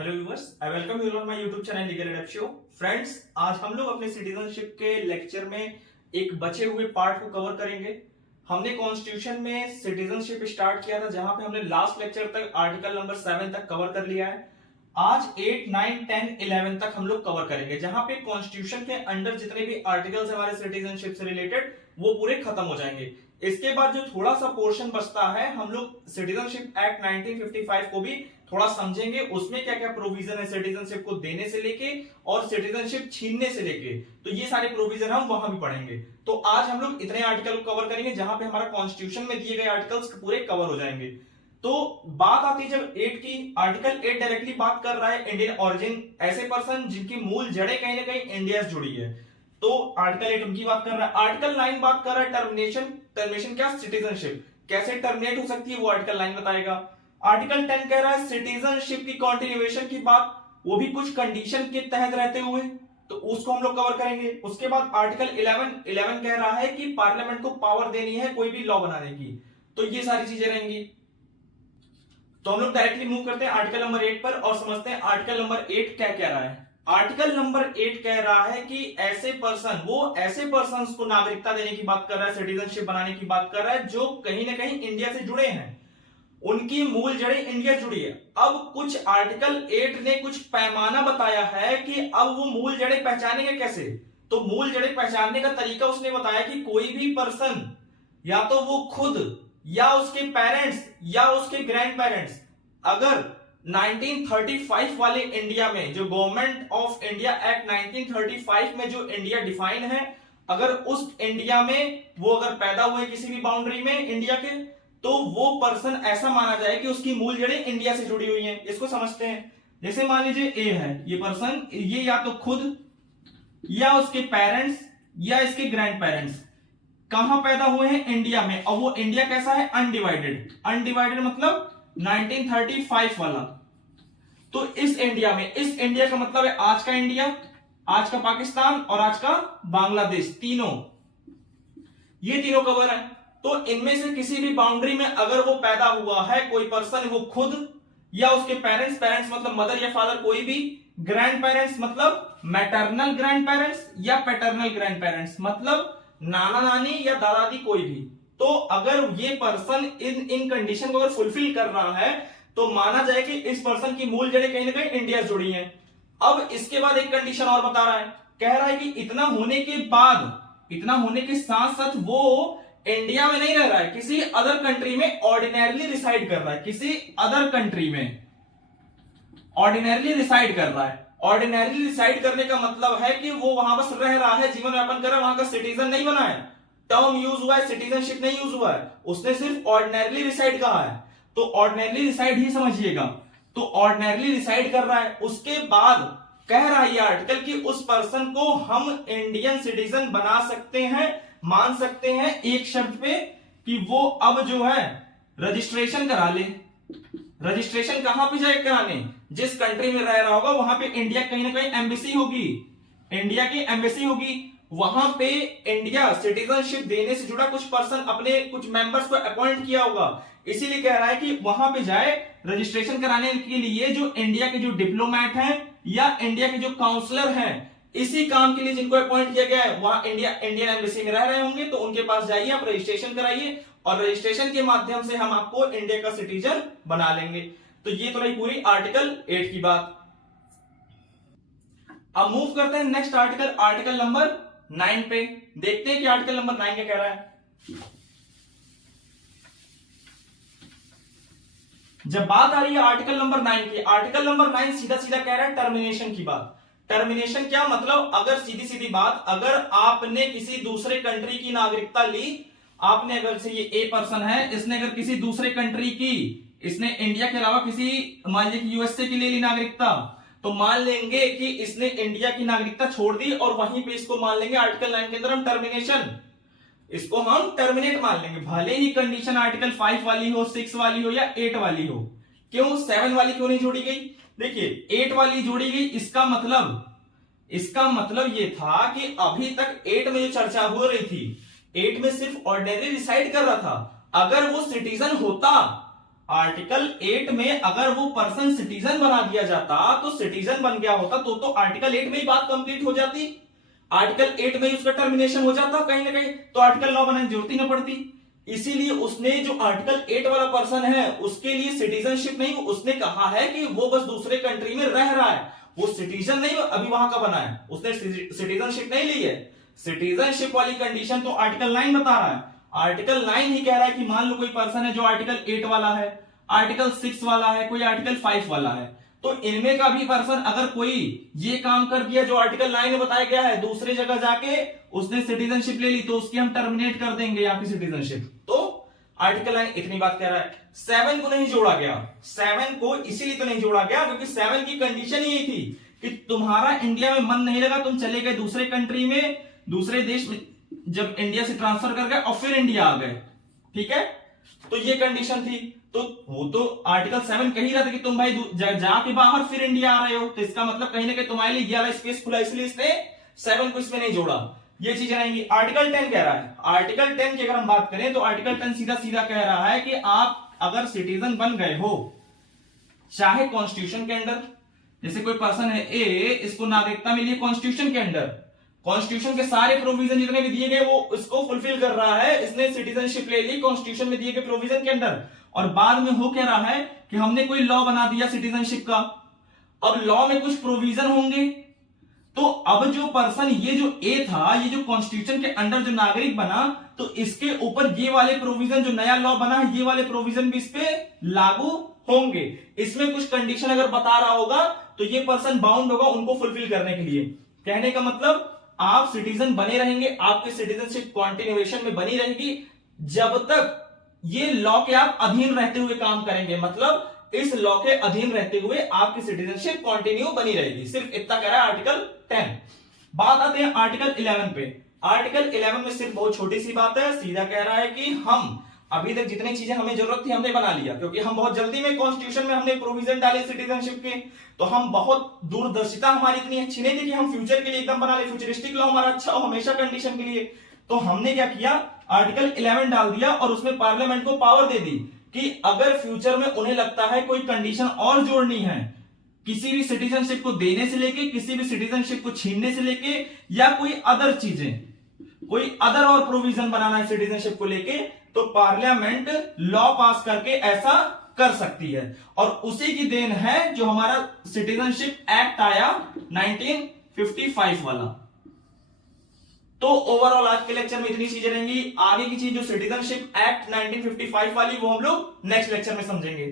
Hello viewers, I welcome you on my YouTube channel legal adept show. Friends, आज हम लोग अपने citizenship के लेक्चर में एक बचे हुए पार्ट को कवर करेंगे। हमने कॉन्स्टिट्यूशन में सिटीजनशिप स्टार्ट किया था, जहां पे हमने लास्ट लेक्चर तक आर्टिकल नंबर 7 तक कवर कर लिया है। आज 8, 9, 10, 11 तक हम लोग कवर करेंगे, जहां पे कॉन्स्टिट्यूशन के अंडर जितने भी आर्टिकल्स हमारे सिटीजनशिप से रिलेटेड वो पूरे खत्म हो जाएंगे। इसके बाद जो थोड़ा सा पोर्शन बचता है, हम लोग सिटीजनशिप एक्ट 1955 को भी थोड़ा समझेंगे। उसमें क्या क्या प्रोविजन है सिटीजनशिप को देने से लेके और सिटीजनशिप छीनने से लेके, तो ये सारे प्रोविजन हम वहां भी पढ़ेंगे। तो आज हम लोग इतने आर्टिकल को कवर करेंगे जहां पे हमारा कॉन्स्टिट्यूशन में दिए गए आर्टिकल्स पूरे कवर हो जाएंगे। तो बात आती है जब 8 की, आर्टिकल 8 डायरेक्टली बात कर रहा है इंडियन ओरिजिन, ऐसे पर्सन जिनकी मूल जड़ें कहीं ना कहीं इंडिया से जुड़ी है, तो आर्टिकल 8 उनकी बात कर रहा है। आर्टिकल 9 बात कर रहा है टर्मिनेशन। टर्मिनेशन क्या? सिटीजनशिप कैसे टर्मिनेट हो सकती है, वो आर्टिकल 9 बताएगा। आर्टिकल 10 कह रहा है सिटीजनशिप की कंटिन्यूएशन की बात, वो भी कुछ कंडीशन के तहत रहते हुए, तो उसको हम लोग कवर करेंगे। उसके बाद आर्टिकल 11 कह रहा है कि पार्लियामेंट को पावर देनी है कोई भी लॉ बनाने की, तो ये सारी चीजें रहेंगी। तो हम लोग डायरेक्टली मूव करते हैं आर्टिकल नंबर 8 पर और समझते हैं आर्टिकल नंबर 8 क्या कह रहा है। आर्टिकल नंबर 8 कह रहा है कि ऐसे पर्सन को नागरिकता देने की बात कर रहा है, सिटीजनशिप बनाने की बात कर रहा है, जो कहीं ना कहीं इंडिया से जुड़े हैं, उनकी मूल जड़ें इंडिया से जुड़ी है। अब कुछ आर्टिकल 8 ने कुछ पैमाना बताया है कि अब वो मूल जड़ें पहचानेंगे कैसे। तो मूल जड़ें पहचानने का तरीका उसने बताया कि कोई भी पर्सन, या तो वो खुद या उसके पेरेंट्स या उसके ग्रैंड पेरेंट्स, अगर 1935 वाले इंडिया में, जो गवर्नमेंट ऑफ इंडिया एक्ट 1935 में जो इंडिया डिफाइन है, अगर उस इंडिया में वो अगर पैदा हुए किसी भी बाउंड्री में इंडिया के, तो वो पर्सन ऐसा माना जाए कि उसकी मूल जड़ें इंडिया से जुड़ी हुई हैं। इसको समझते हैं। जैसे मान लीजिए ए है, ये पर्सन, ये या तो खुद या उसके पेरेंट्स या इसके ग्रैंड पेरेंट्स कहां पैदा हुए हैं? इंडिया में। और वो इंडिया कैसा है? अनडिवाइडेड। अनडिवाइडेड मतलब 1935 वाला। तो इस इंडिया में, इस इंडिया का मतलब है आज का इंडिया, आज का पाकिस्तान और आज का बांग्लादेश, तीनों, ये तीनों कवर है। तो इनमें से किसी भी बाउंड्री में अगर वो पैदा हुआ है कोई पर्सन, वो खुद या उसके पेरेंट्स, पेरेंट्स मतलब मदर या फादर कोई भी, ग्रैंड पेरेंट्स मतलब मैटरनल ग्रैंड पेरेंट्स या पैटर्नल ग्रैंड पेरेंट्स मतलब नाना नानी या दादा दादी कोई भी, तो अगर ये पर्सन इन कंडीशन को अगर फुलफिल कर रहा है, तो माना जाए कि इस पर्सन की मूल जड़ें कहीं ना कहीं इंडिया से जुड़ी हैं। अब इसके बाद एक कंडीशन और बता रहा है, कह रहा है कि इतना होने के बाद, इतना होने के साथ साथ वो इंडिया में नहीं रह रहा है, किसी अदर कंट्री में ऑर्डिनरली रिसाइड कर रहा है, किसी अदर कंट्री में ऑर्डिनरली रिसाइड कर रहा है। ऑर्डिनरली रिसाइड करने का मतलब है कि वो वहां बस रह रहा है, जीवन यापन कर रहा है, वहां का सिटीजन नहीं बना है। टर्म यूज हुआ है, सिटीजनशिप नहीं यूज हुआ है, उसने सिर्फ ऑर्डिनरली रिसाइड कहा है, तो ऑर्डिनरली रिसाइड ही समझिएगा। तो ऑर्डिनरली रिसाइड कर रहा है। उसके बाद कह रहा है ये आर्टिकल कि उस पर्सन को हम इंडियन सिटीजन बना सकते हैं, मान सकते हैं, एक शर्त पे कि वो अब जो है रजिस्ट्रेशन करा ले। रजिस्ट्रेशन कहां पे जाए कराने? जिस कंट्री में रह रहा होगा वहां पे इंडिया कहीं ना कहीं एम्बेसी होगी, इंडिया की एम्बेसी होगी, वहां पे इंडिया सिटीजनशिप देने से जुड़ा कुछ पर्सन, अपने कुछ मेंबर्स को अपॉइंट किया होगा। इसीलिए कह रहा है कि वहां पे जाए रजिस्ट्रेशन कराने के लिए, जो इंडिया के जो डिप्लोमेट हैं या इंडिया के जो काउंसलर हैं, इसी काम के लिए जिनको अपॉइंट किया गया है, वहां इंडियन एम्बेसी में रह रहे होंगे, तो उनके पास जाइए, आप रजिस्ट्रेशन कराइए और रजिस्ट्रेशन के माध्यम से हम आपको इंडिया का सिटीजन बना लेंगे। तो ये तो रही पूरी आर्टिकल 8 की बात। अब मूव करते हैं नेक्स्ट आर्टिकल, आर्टिकल नंबर 9 पे। देखते हैं कि आर्टिकल नंबर 9 क्या कह रहा है। जब बात आ रही है आर्टिकल नंबर 9 की, आर्टिकल नंबर 9 सीधा सीधा कह रहा है टर्मिनेशन की बात। टर्मिनेशन क्या मतलब? अगर सीधी सीधी बात, अगर आपने किसी दूसरे कंट्री की नागरिकता ली, आपने अगर से ये ए पर्सन है, इसने अगर किसी दूसरे कंट्री की, इसने इंडिया के अलावा किसी, मान लीजिए यूएसए की ले ली नागरिकता, तो मान लेंगे कि इसने इंडिया की नागरिकता छोड़ दी और वहीं पे इसको मान लेंगे आर्टिकल 9 के अंदर हम टर्मिनेशन, इसको हम टर्मिनेट मान लेंगे, भले ही कंडीशन आर्टिकल 5 वाली हो, 6 वाली हो या 8 वाली हो। क्यों 7 वाली क्यों नहीं जोड़ी गई? देखिए 8 वाली जोड़ी गई, इसका मतलब ये था कि अभी तक 8 में जो चर्चा हो रही थी, 8 में सिर्फ ऑर्डिनरी रिसाइड कर रहा था। अगर वो सिटीजन होता, आर्टिकल 8 में अगर वो पर्सन सिटीजन बना दिया जाता, तो सिटीजन बन गया होता तो आर्टिकल 8 में ही बात कंप्लीट हो जाती, आर्टिकल 8 में ही उसका टर्मिनेशन हो जाता कहीं ना कहीं, तो आर्टिकल 9 बनाने की जरूरत ही ना पड़ती। इसीलिए उसने जो आर्टिकल 8 वाला पर्सन है उसके लिए सिटीजनशिप नहीं, उसने कहा है कि वो बस दूसरे कंट्री में रह रहा है, वो सिटीजन नहीं अभी वहां का बना है, उसने सिटीजनशिप नहीं ली है। सिटीजनशिप वाली कंडीशन तो आर्टिकल 9 बता रहा है। आर्टिकल 9 ही कह रहा है कि मान लो कोई पर्सन है जो आर्टिकल 8 वाला है, आर्टिकल 6 वाला है, कोई आर्टिकल 5 वाला है, तो इनमें का भी पर्सन अगर कोई ये काम कर दिया जो आर्टिकल 9 में बताया गया है, दूसरे जगह जाके उसने सिटीजनशिप ले ली, तो उसकी हम टर्मिनेट कर देंगे यहाँ की सिटीजनशिप। तो आर्टिकल 9 इतनी बात कह रहा है। 7 को नहीं जोड़ा गया, 7 को इसीलिए तो नहीं जोड़ा गया क्योंकि 7 की कंडीशन यही थी कि तुम्हारा इंडिया में मन नहीं लगा, तुम चले गए दूसरे कंट्री में, दूसरे देश में, जब इंडिया से ट्रांसफर कर गए और फिर इंडिया आ गए, ठीक है, तो ये कंडीशन थी। तो वो तो आर्टिकल 7 कह ही रहा था कि तुम भाई जाके बाहर फिर इंडिया आ रहे हो, तो इसका मतलब कहीं ना कहीं तुम्हारे लिए ये वाला स्पेस खुला, इसलिए इसने 7 को इसमें नहीं जोड़ा। ये चीजें रहेंगी। आर्टिकल 10 कह रहा है, आर्टिकल 10 की अगर हम बात करें तो आर्टिकल 10 सीधा सीधा कह रहा है कि आप अगर सिटीजन बन गए हो, चाहे कॉन्स्टिट्यूशन के अंडर, जैसे कोई पर्सन है ए, इसको नागरिकता मिली कॉन्स्टिट्यूशन के अंडर, कॉन्स्टिट्यूशन के सारे प्रोविजन जितने भी दिए गए वो इसको फुलफिल कर रहा है, इसने सिटीजनशिप ले ली कॉन्स्टिट्यूशन में दिए गए प्रोविजन के अंडर, और बाद में हो क्या रहा है कि हमने कोई लॉ बना दिया सिटीजनशिप का। अब लॉ में कुछ प्रोविजन होंगे, तो अब जो पर्सन ये जो ए था, ये जो कॉन्स्टिट्यूशन के अंडर जो नागरिक बना, तो इसके ऊपर ये वाले प्रोविजन जो नया लॉ बना है, ये वाले प्रोविजन भी इस पे लागू होंगे। इसमें कुछ कंडीशन अगर बता रहा होगा तो ये पर्सन बाउंड होगा उनको फुलफिल करने के लिए। कहने का मतलब आप सिटीजन बने रहेंगे, आपकी सिटीजनशिप कॉन्टिन्यूएशन में बनी रहेगी जब तक ये लॉ के आप अधीन रहते हुए काम करेंगे, मतलब इस लॉ के अधीन रहते हुए आपकी सिटीजनशिप कंटिन्यू बनी रहेगी। सिर्फ इतना कह रहा है आर्टिकल 10। बात आते हैं आर्टिकल 11 पे। आर्टिकल 11 में सिर्फ बहुत छोटी सी बात है, सीधा कह रहा है कि हम अभी तक जितनी चीजें हमें जरूरत थी हमने बना लिया, क्योंकि हम बहुत जल्दी में कॉन्स्टिट्यूशन में हमने प्रोविजन डाले सिटीजनशिप के, तो हम बहुत दूरदर्शिता हमारी इतनी अच्छी नहीं थी कि हम फ्यूचर के लिए एकदम बना ले, फ्यूचरिस्टिक लॉ हमारा अच्छा हो हमेशा कंडीशन के लिए। तो हमने क्या किया, आर्टिकल 11 डाल दिया और उसमें पार्लियामेंट को पावर दे दी कि अगर फ्यूचर में उन्हें लगता है कोई कंडीशन और जोड़नी है, किसी भी सिटीजनशिप को देने से लेके, किसी भी सिटीजनशिप को छीनने से लेके, या कोई अदर चीजें, कोई अदर और प्रोविजन बनाना है सिटीजनशिप को लेके, तो पार्लियामेंट लॉ पास करके ऐसा कर सकती है। और उसी की देन है जो हमारा सिटीजनशिप एक्ट आया 1955 वाला। तो ओवरऑल आज के लेक्चर में इतनी चीजें रहेंगी। आगे की चीज जो सिटीजनशिप एक्ट 1955 वाली वो हम लोग नेक्स्ट लेक्चर में समझेंगे।